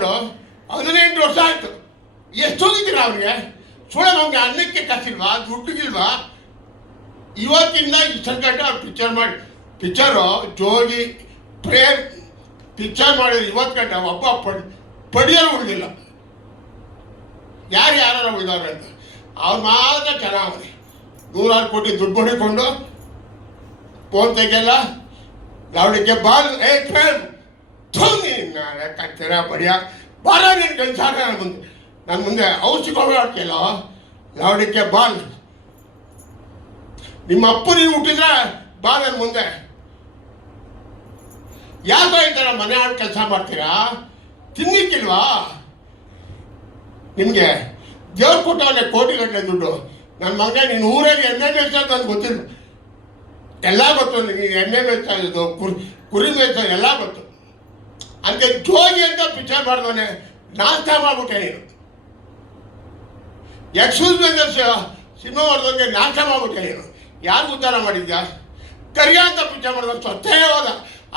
18 ವರ್ಷ ಆಯ್ತು. ಎಷ್ಟೋಗಿದ್ದೀರ ಅವ್ರಿಗೆ? ನಮ್ಗೆ ಅನ್ನಕ್ಕೆ ಕಾಸಿಲ್ವಾ, ದುಡ್ಡಿಗಿಲ್ವಾ? ಇವತ್ತಿಂದ ಇಷ್ಟು ಗಂಟೆ ಅವ್ರು ಪಿಕ್ಚರು ಜೋಗಿ ಪ್ರೇಮ್ ಪಿಕ್ಚರ್ ಮಾಡಿದ್ರು. ಇವತ್ತು ಗಂಟೆ ಒಬ್ಬ ಪಡಿಯಲು ಉಳಿದಿಲ್ಲ. ಯಾರು ಉಳಿದವ್ರೆ ಅಂತ ಅವ್ರು ಮಾತ್ರ ಚೆನ್ನಾಗಿ 100 ಕೋಟಿ ದುಡ್ಡು ಹೊಡಿಕೊಂಡು ಫೋನ್ ತೆಗೆಯಲ್ಲ, ಲವಡಿಕೆ ಬಾಲ್ ಪ್ರೇಮ್ ಕಚ್ಚಿರ ಬಡಿಯ ಬಾರ ನೀನು ಕಲ್ಸಾಕ ನನ್ನ ಮುಂದೆ ಔಷಧಿಲ್ಲ. ಲವಡಿಕೆ ಬಾಲ್ ನಿಮ್ಮ ಅಪ್ಪ ನೀವು ಹುಟ್ಟಿದ್ರೆ ಬಾ ನನ್ನ ಮುಂದೆ. ಯಾಕೋ ಈ ಥರ ಮನೆ ಆಡ್ ಕೆಲಸ ಮಾಡ್ತೀರಾ? ತಿನ್ನಿಕ್ಕಿಲ್ವಾ ನಿಮಗೆ? ದೇವ್ರು ಕೊಟ್ಟವನೇ ಕೋಟಿಗಟ್ಟಲೆ ದುಡ್ಡು. ನನ್ನ ಮಗ ನೀನು ಊರಲ್ಲಿ ಎಣ್ಣೆ ಮೇಯ್ಸೋದು ಅಂತ ಗೊತ್ತಿಲ್ಲ. ಎಲ್ಲ ಗೊತ್ತು, ನೀನು ಎಣ್ಣೆ ಮೇಯ್ತಾ ಇದ್ದು, ಕುರಿ ಮೇಯ್ಸೋದು ಎಲ್ಲ ಗೊತ್ತು. ಅದಕ್ಕೆ ಜೋಗಿ ಅಂತ ಪಿಕ್ಚರ್ ಮಾಡಿದವನೇ ನಾಷ್ಟ ಮಾಡ್ಬಿಟ್ಟೆ ನೀನು. ಎಕ್ಸ್ಕ್ಯೂಸ್ ಸಿನಿಮಾ ಮಾಡಿದವನಿಗೆ ನಾಶ ಮಾಡ್ಬಿಟ್ಟೆ ನೀನು. ಯಾರು ಉದ್ಧಾರ ಮಾಡಿದ್ಯಾ? ಕರಿಯ ಅಂತ ಪಿಕ್ಚರ್ ಮಾಡಿದ ಸ್ವತ್ತೇ ಹೋದ.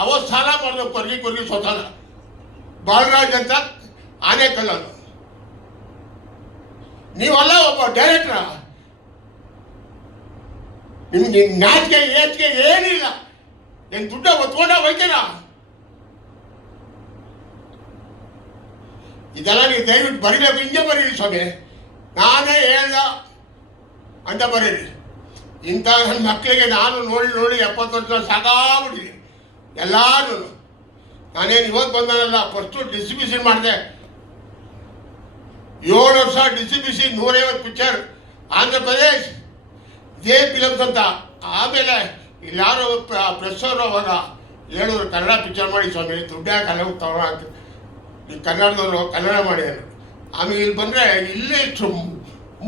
ಅವತ್ತು ಸಾಲ ಮಾಡಿದ ಕೊರ್ಗಿ ಸ್ವತಃ ಬಾಲರಾಜ್ ಅಂತ ಆನೆಕಲ್ಲನು. ನೀವಲ್ಲ ಒಬ್ಬ ಡೈರೆಕ್ಟ್ರ. ನಿಮ್ಗೆ ನಾಚಿಕೆ ಏಚಿಕೆ ಏನಿಲ್ಲ. ಏನು ದುಡ್ಡ ಒತ್ಕೊಂಡ ಹೋಯ್ತೀರಾ? ಇದೆಲ್ಲ ನೀವು ದಯವಿಟ್ಟು ಬರೀಬೇಕು. ಹಿಂಗೆ ಬರೀರಿ ಸ್ವಾಮಿ, ನಾನೇ ಹೇಳ್ದ ಅಂತ ಬರೀರಿ. ಇಂಥ ನನ್ನ ಮಕ್ಕಳಿಗೆ ನಾನು ನೋಡಿ 70 ವರ್ಷ ಸಾಕಾಗ್ಬಿಟ್ಟಿದ್ದೀನಿ ಎಲ್ಲರೂ. ನಾನೇನು ಇವತ್ತು ಬಂದನಲ್ಲ, ಫಸ್ಟು ಡಿಸ್ಟ್ರಿಬ್ಯೂಷನ್ ಮಾಡಿದೆ. 7 ವರ್ಷ distribution, 150 picture Andhra Pradesh J films ಅಂತ. ಆಮೇಲೆ ಇಲ್ಲಾರು ಪ್ರೆಸ್ ಅವರು ಅವಾಗ ಹೇಳಿದ್ರು ಕನ್ನಡ ಪಿಕ್ಚರ್ ಮಾಡಿ ಸ್ವಾಮಿ, ದುಡ್ಡೇ ಕಲೆ ತಗೊಳ ಅಂತ. ಈ ಕನ್ನಡದವರು ಕನ್ನಡ ಮಾಡಿದ್ರು. ಆಮೇಲೆ ಇಲ್ಲಿ ಬಂದರೆ ಇಲ್ಲಿ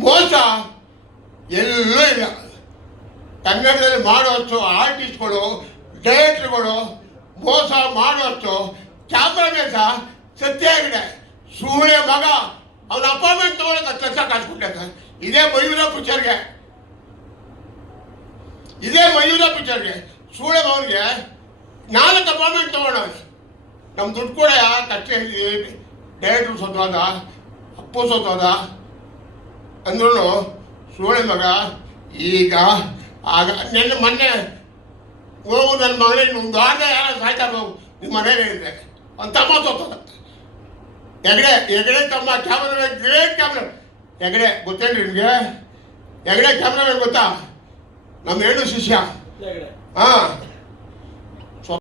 ಮೋಸ ಎಲ್ಲೂ ಇಲ್ಲ. ಕನ್ನಡದಲ್ಲಿ ಮಾಡುವಷ್ಟು ಆರ್ಟಿಸ್ಟ್ಗಳು, ಡೈರೆಕ್ಟ್ರುಗಳು ಮೋಸ ಮಾಡುವಷ್ಟು ಕ್ಯಾಮ್ರಾಮನ್ ಸಹ ಸತ್ಯ ಆಗಿದೆ. ಸೂಳೆ ಮಗ ಅವನ ಅಪಾಯಿಂಟ್ಮೆಂಟ್ ತೊಗೊಳಕ್ಕೆ 10 ಲಕ್ಷ ಕಾಸ್ಬಿಟ್ಟ. ಇದೇ ಮಯೂರ ಪಿಕ್ಚರ್ಗೆ ಸೂಳೆ ಮಗನಿಗೆ 4 ಅಪಾಯಿಂಟ್ಮೆಂಟ್ ತೊಗೊಂಡವನು. ನಮ್ಮ ದುಡ್ಡು ಕೂಡ ಕಷ್ಟ ಡೈರೆಕ್ಟ್ರು ಸೋತೋದ, ಅಪ್ಪು ಸೋತೋದ ಅಂದ್ರೂ ಸೂಳೆ ಮಗ ಈಗ ಆಗ ಮೊನ್ನೆ ಹೋಗು ನನ್ನ ಮಗನೇ ಒಂದು ವಾರದ ಯಾರು ಸಾಯ್ತಾರೆ ಹೋಗು ನಿಮ್ಮ ಮನೇಲಿ ಇದೆ ಒಂದು ತಮ್ಮ ಸೋತೋದ. ಹೆಗಡೆ ತಮ್ಮ ಕ್ಯಾಮ್ರಾಮನ್, ಗ್ರೇಟ್ ಕ್ಯಾಮ್ರಾ. ಹೆಗಡೆ ಗೊತ್ತೇನು ನಿಮಗೆ? ಹೆಗಡೆ ಕ್ಯಾಮ್ರಾಮನ್ ಗೊತ್ತಾ? ನಮ್ಮ 2 ಶಿಷ್ಯ. ಹಾಂ